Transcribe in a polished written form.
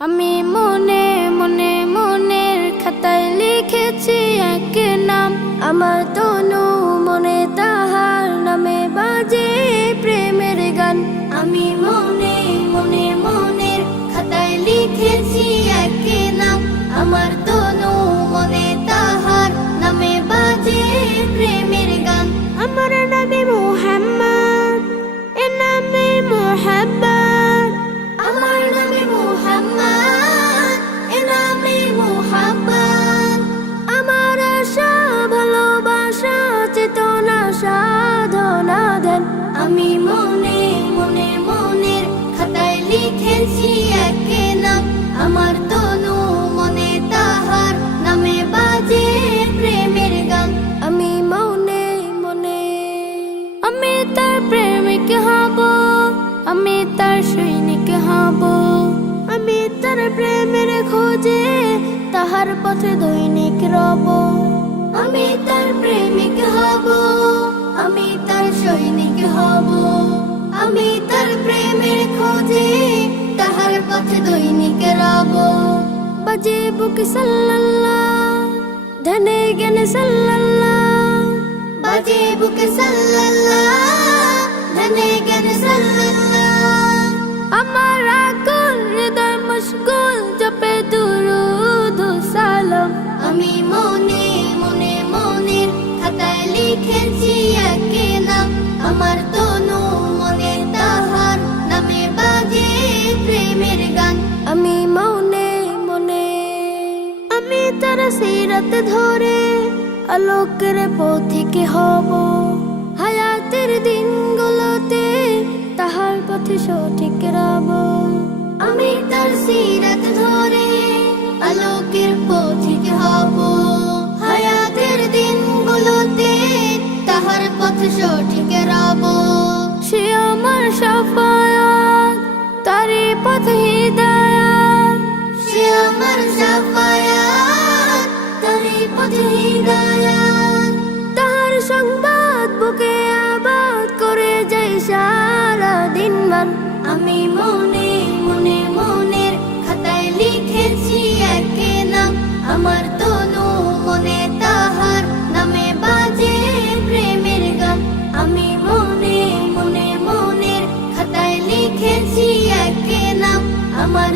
আমি মনে মনে মনের খাতায় লিখেছি এক নাম, আমার তনু মনে তাহার নামে বাজে প্রেমের গান। আমি মনে মনে মনের খাতায় লিখেছি এক নাম, আমার তনু মনে তাহার নামে বাজে প্রেমের গান। আমার নামে মুহাম্মদ, এ নামে মুহাব্বত, আমার নামে মুহাম্মদ, এ নামে মুহাব্বত। আমার আশা ভালোবাসা চেতনা সাধনা দেন। আমি মনে মনে মনের খাতায় লিখেছি এক নাম, আমার তনু মনে তাহার নামে বাজে প্রেমের গান। আমি মনে মনে আমি তার প্রেমিক হব, আমি তার সৈনিক হব, আমি তার প্রেমের খোঁজে তাহার পথে দৈনিক রব। আমি তার প্রেমিক হব, আমি তার সৈনিক হব, আমি তার প্রেমের খোঁজে তাহার পথে দৈনিক রব। বাজে বুকে সাল্লাল্লাহ, ধনে জ্ঞানে সাল্লাল্লাহ, বাজে বুকে সাল্লাল্লাহ, ধনে জ্ঞানে সাল্লাল্লাহ। আমার আকুল হৃদয় মশগুল জপে দুরূদ ও সালাম। আমি মনে মনে মনের খাতায় লিখেছি এক নাম, আমার তনু মনে তাহার নামে বাজে প্রেমের গান। আমি মনে মনে আমি তার সিরাত ধরে আলোকের পথিক হব, হায়াতের দিনগুলোতে তাহার পথে সঠিক রব। আমি তার সিরাত ধরে আলোকের পথিক হব, হায়াতের দিনগুলোতে তাহার পথে সঠিক রব। সে আমার শাফায়াত, তারই পথে হিদায়াত, সে আমার শাফায়াত, তারই পথে হিদায়াত। তাহার সংবাদ বুকে আবাদ করে যাই সারা দিন মান। আমি মনে মনে মনের খাতায় লিখেছি এক নাম, আমার তনু মনে তাহার নামে বাজে প্রেমের গান। আমি মনে মনে মনের খাতায় লিখেছি এক নাম, আমার